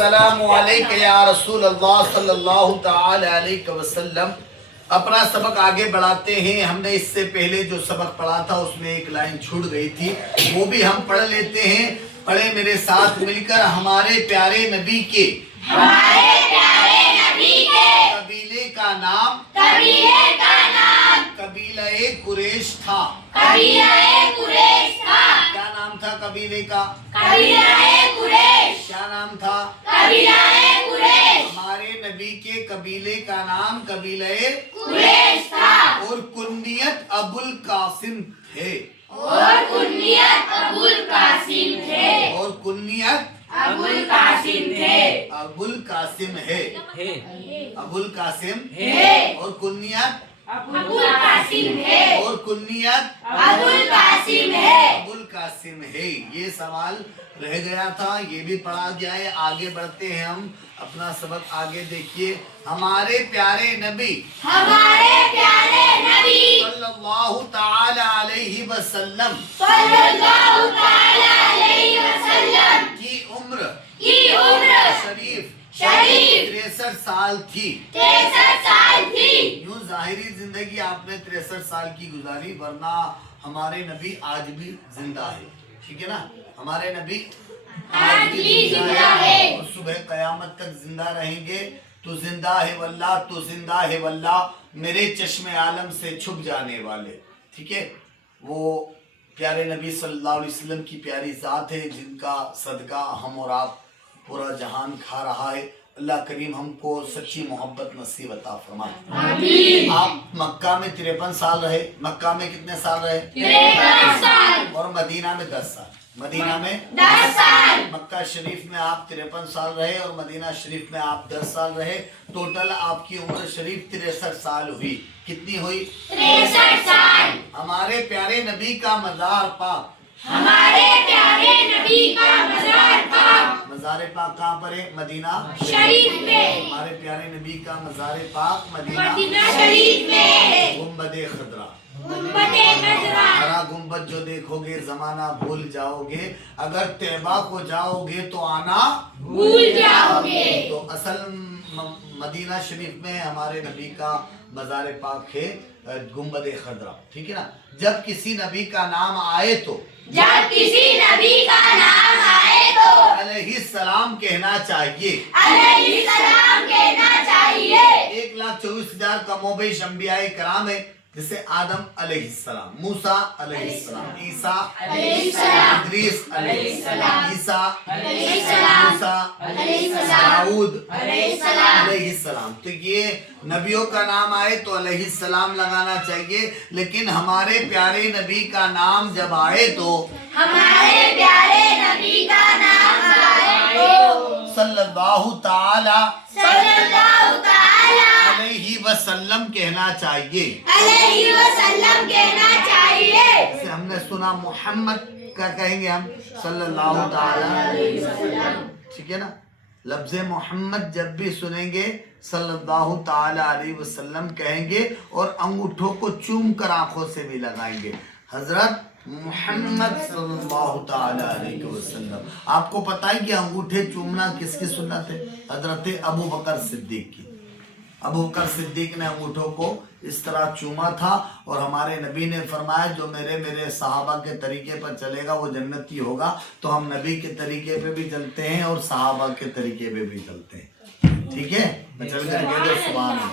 السلام علیکم یا رسول اللہ صلی اللہ تعالی علیہ وسلم۔ اپنا سبق آگے بڑھاتے ہیں۔ ہم نے اس سے پہلے جو سبق پڑھا تھا اس میں ایک لائن چھوٹ گئی تھی، وہ بھی ہم پڑھ لیتے ہیں۔ پڑھے میرے ساتھ مل کر۔ ہمارے پیارے نبی کے قبیلے کا نام قبیلہ قریش تھا۔ کیا نام تھا قبیلے کا؟ کیا نام تھا؟ ہمارے نبی کے قبیلے کا نام قبیلہ قریش تھا اور کنیت ابو القاسم تھے۔ ابو القاسم ہے ابو القاسم اور کنیت ابو القاسم ہے۔ یہ سوال رہ گیا تھا، یہ بھی پڑھا گیا ہے۔ آگے بڑھتے ہیں ہم اپنا سبق آگے دیکھیے۔ ہمارے پیارے نبی صلی اللہ تعالی علیہ وسلم کی عمر شریف 63 سال تھی۔ یوں ظاہری زندگی آپ نے 63 سال کی گزاری، ورنہ ہمارے نبی آج بھی زندہ ہے۔ ٹھیک ہے نا؟ ہمارے نبی آج بھی زندہ ہے اور صبح قیامت تک زندہ رہیں گے۔ تو زندہ ہے واللہ، تو زندہ ہے واللہ، میرے چشم عالم سے چھپ جانے والے۔ ٹھیک ہے؟ وہ پیارے نبی صلی اللہ علیہ وسلم کی پیاری ذات ہے جن کا صدقہ ہم اور آپ پورا جہان کھا رہا ہے۔ اللہ کریم ہم کو سچی محبت نصیب عطا فرمائے۔ آمین۔ آپ مکہ میں 53 سال رہے۔ مکہ میں کتنے سال رہے؟ 53 سال۔ اور مدینہ میں 10 سال۔ مدینہ میں 10 سال۔ مکہ شریف میں آپ 53 سال رہے اور مدینہ شریف میں آپ 10 سال رہے۔ ٹوٹل آپ کی عمر شریف 63 سال ہوئی۔ کتنی ہوئی؟ 63 سال۔ ہمارے پیارے نبی کا مزار پاک مزار پاک کہاں پر ہے؟ مدینہ شریف میں۔ ہمارے پیارے نبی کا مزار پاک مدینہ شریف میں۔ گنبد خضرا، ہرا گنبد جو دیکھو گے زمانہ بھول جاؤ گے، اگر طیبہ کو جاؤ گے تو آنا بھول جاؤ گے۔ تو اصل مدینہ شریف میں ہمارے نبی کا مزار پاک ہے، گنبد خضرا۔ ٹھیک ہے نا؟ جب کسی نبی کا نام آئے تو علیہ السلام کہنا چاہیے۔ 1,24,000 کم و بیش انبیاء کرام ہے، جیسے آدم علیہ السلام، موسیٰ علیہ السلام، عیسیٰ علیہ السلام، ادریس علیہ السلام، عیسیٰ علیہ السلام، موسیٰ علیہ السلام، داؤد علیہ السلام۔ تو یہ نبیوں کا نام آئے تو علیہ السلام لگانا چاہیے، لیکن ہمارے پیارے نبی کا نام جب آئے تو صلی اللہ تعالی علیہ وسلم کہنا چاہیے۔ جیسے ہم نے سنا محمد کا کہیں گے ہم صلی اللہ تعالی علیہ وسلم۔ ٹھیک ہے نا؟ لفظ محمد جب بھی سنیں گے صلی اللہ تعالی علیہ وسلم کہیں گے، اور انگوٹھوں کو چوم کر آنکھوں سے بھی لگائیں گے، حضرت محمد صلی اللہ تعالی علیہ وسلم۔ آپ کو پتہ ہے کہ انگوٹھے چومنا کس کی سنت ہے؟ حضرت ابو بکر صدیق کی۔ ابو بکر صدیق نے انگوٹھوں کو اس طرح چوما تھا، اور ہمارے نبی نے فرمایا جو میرے صحابہ کے طریقے پر چلے گا وہ جنتی ہوگا۔ تو ہم نبی کے طریقے پہ بھی چلتے ہیں اور صحابہ کے طریقے پہ بھی چلتے ہیں۔ ٹھیک ہے؟ میں چل کر کہہ دو سبحان اللہ۔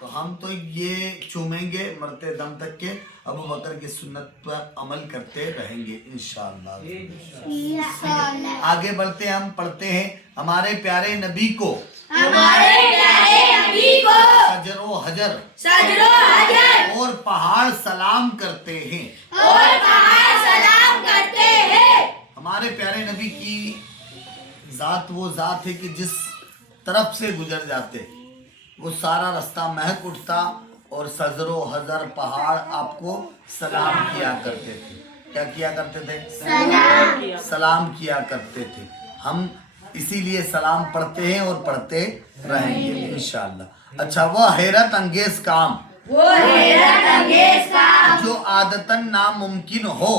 تو ہم تو یہ چومیں گے مرتے دم تک کے ابو بکر کی سنت پر عمل کرتے رہیں گے انشاءاللہ۔ آگے بڑھتے ہم پڑھتے ہیں۔ ہمارے پیارے نبی کو شجر و حجر اور پہاڑ سلام کرتے ہیں۔ ہمارے پیارے نبی کی ذات وہ ذات ہے کہ جس طرف سے گزر جاتے وہ سارا رستہ مہک اٹھتا، اور شجر و حجر پہاڑ آپ کو سلام کیا کرتے تھے۔ کیا کیا کرتے تھے؟ سلام کیا کرتے تھے۔ ہم اسی لیے سلام پڑھتے ہیں اور پڑھتے رہیں گے انشاءاللہ۔ اچھا، وہ حیرت انگیز کام جو عادتاً ناممکن ہو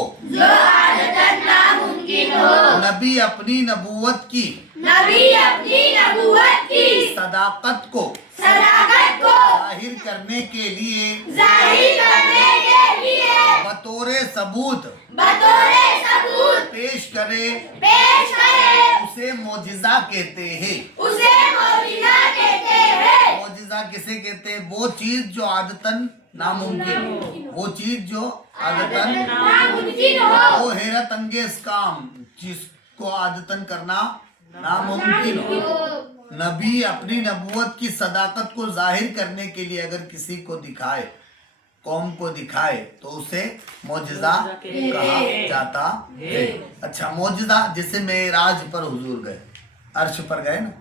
नामुमकिन हो। नबी अपनी नबूवत की नबी अपनी नबूवत की सदाकत को सदाकत को जाहिर करने के लिए जाहिर करने के लिए बतौर सबूत पेश करे उसे मोजिजा कहते हैं। उसे मौजिज़ा कहते हैं। मोजिजा किसे कहते हैं? वो चीज जो आदतन नामुमकिन हो, वो चीज जो आदतन नामुमकिन हो। वो हैरत अंगेज काम जिसको आदतन करना नामुमकिन हो। नबी अपनी नबूवत की सदाकत को जाहिर करने के लिए अगर किसी को दिखाए, कौम को दिखाए, तो उसे मोजिजा कहा जाता है। अच्छा, मोजिजा जैसे मेराज पर हुजूर गए, अर्श पर गए ना,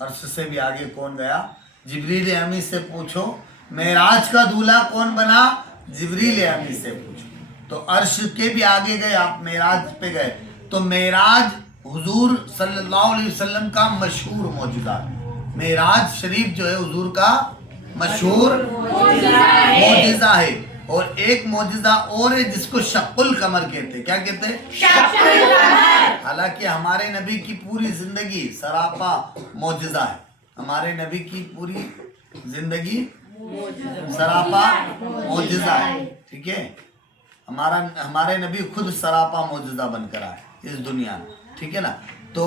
अर्श से भी आगे कौन गया? जिब्रील अमी से पूछो। मेराज का दूल्हा कौन बना? जिब्रील अमी से पूछो। तो अर्श के भी आगे गए, आप मेराज पे गए। तो मेराज हुजूर सल्लल्लाहु अलैहि वसल्लम का मशहूर मौजूदा है। मेराज शरीफ जो है हुजूर का मशहूर मौजिजा है। और एक मौजिजा और है जिसको शक्कुल कमर कहते हैं। क्या कहते हैं? शक्कुल कमर। हालांकि हमारे नबी की पूरी जिंदगी सरापा मौजिजा है। हमारे नबी की पूरी जिंदगी सरापा मौजिजा है। ठीक है, हमारे नबी खुद सरापा मौजिजा बनकर आए इस दुनिया में। ठीक है ना। तो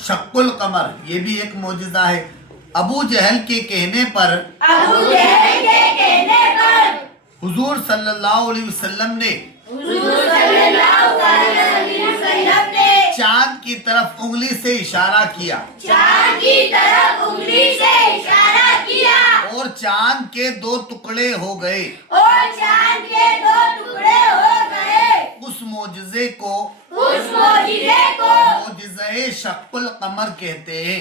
शक्कुल कमर ये भी एक मौजिजा है। अबू जहल के कहने पर हुजूर सल्लल्लाहु अलैहि वसल्लम ने चांद की तरफ उंगली से इशारा किया और चांद के दो टुकड़े हो गए। उस मोजिजे को मोजिज़े शक्कुल कमर कहते हैं।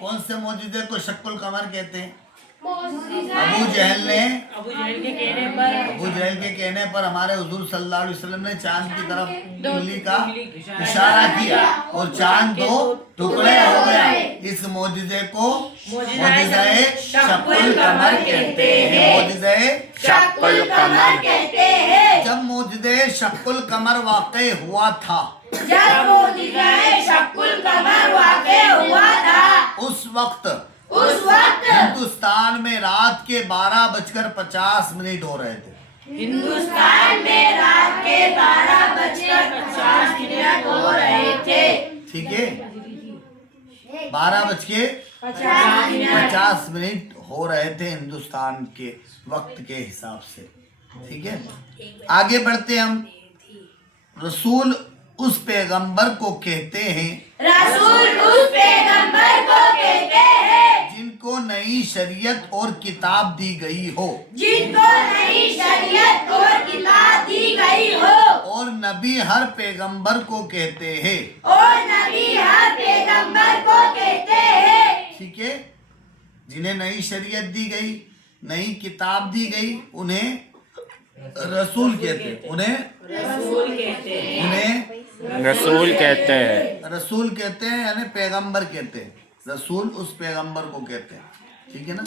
कौन से मोजिजे को शक्कुल कमर कहते हैं? अबू जहल के कहने पर हमारे हुजूर सल्लल्लाहु अलैहि वसल्लम ने चांद की तरफ उंगली का इशारा किया और चांद दो टुकड़े हो गया। इस मोजिजे को मोजिज़े शक्कुल कमर कहते हैं। मोजिज़े शक्कुल कमर कहते हैं। जब मोजिज़े शक्कुल कमर वाक़ई हुआ था, शक्कुल कमर वाक़ई हुआ था, उस वक्त हिंदुस्तान में रात के 12:50 हो रहे थे। हिंदुस्तान में रात के 12:50 हो रहे थे। ठीक है, 12:50 हो रहे थे हिंदुस्तान के वक्त के हिसाब से। ठीक है, आगे बढ़ते हम। रसूल उस पैगंबर को कहते हैं, रसूल उस पैगंबर को कहते हैं जिनको नई शरीयत और किताब दी गई हो, जिनको नई शरीयत और किताब दी गई हो। और नबी हर पैगंबर को कहते हैं, और नबी हर पैगंबर को कहते हैं। ठीक है, जिन्हें नई शरीयत दी गई, नई किताब दी गई, उन्हें रसूल कहते हैं। उन्हें रसूल कहते हैं। उन्हें रसूल कहते हैं। रसूल कहते हैं, यानी पैगंबर कहते हैं। रसूल उस पैगंबर को कहते हैं। ठीक है ना।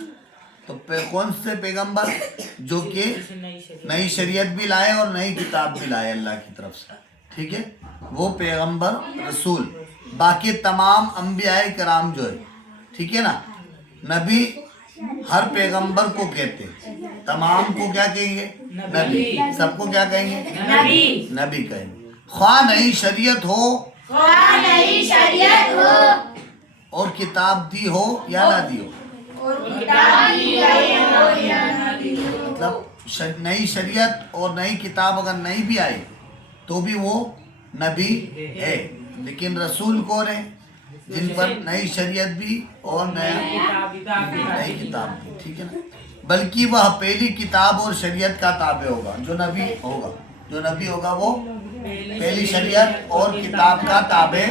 तो कौन से पैगंबर? जो कि नई शरीयत भी लाए और नई किताब भी लाए अल्लाह की तरफ से। ठीक है, वो पैगंबर रसूल। बाकी तमाम अंबियाए कराम जो है, ठीक है ना, नबी हर पैगंबर को कहते हैं। तमाम को क्या कहेंगे? नबी। सबको क्या कहेंगे? नबी कहेंगे। ख्वाह नई शरीयत हो, नई शरीयत हो और किताब दी हो या ना दी हो, मतलब नई शरीयत और नई किताब अगर नहीं भी आई तो भी वो नबी है। लेकिन रसूल कौन है? जिन पर नई शरीयत भी और नई किताब भी। ठीक है ना। बल्कि वह पहली किताब और शरीयत का ताबे होगा। जो नबी होगा वो पहली शरीयत और किताब का ताबे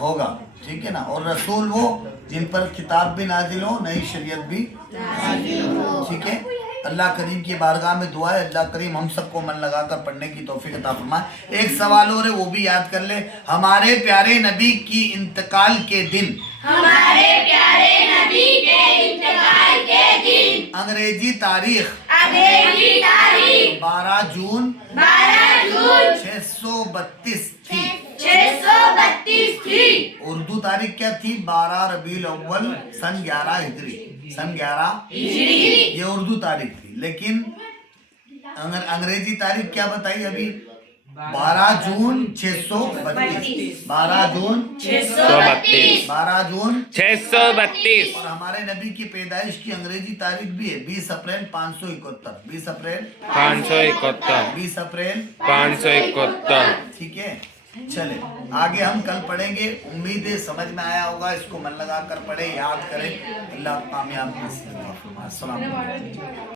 होगा। ठीक है ना। और रसूल वो जिन पर किताब भी नाजिल हो, नई शरीयत भी नाजिल हो। ठीक है। अल्लाह करीम की बारगाह में दुआ है, अल्लाह करीम हम सबको मन लगाकर पढ़ने की तौफीक अता फरमाए। एक सवाल और है, वो भी याद कर ले। हमारे प्यारे नबी की इंतकाल के दिन हमारे प्यारे नबी के इंतकाल के दिन। अंग्रेजी तारीख अंग्रेजी तारीख 12 जून 632 थी। 632 थी। उर्दू तारीख क्या थी? 12 रबीउल अव्वल सन 11 हिजरी। सन 11 हिजरी। ये उर्दू तारीख थी, लेकिन अंग्रेजी तारीख क्या बताई अभी? 12 जून 632। 12 जून 632। 12 जून 632 और हमारे नबी की पैदाइश की अंग्रेजी तारीख भी है 20 अप्रैल 571। 20 अप्रैल 571 20 अप्रैल 571 ठीक है। चले आगे हम कल पढ़ेंगे। उम्मीद है समझ में आया होगा। इसको मन लगा कर पढ़े, याद करें। अल्लाह कामयाब नसीब फरमाए। अस्सलाम वालेकुम।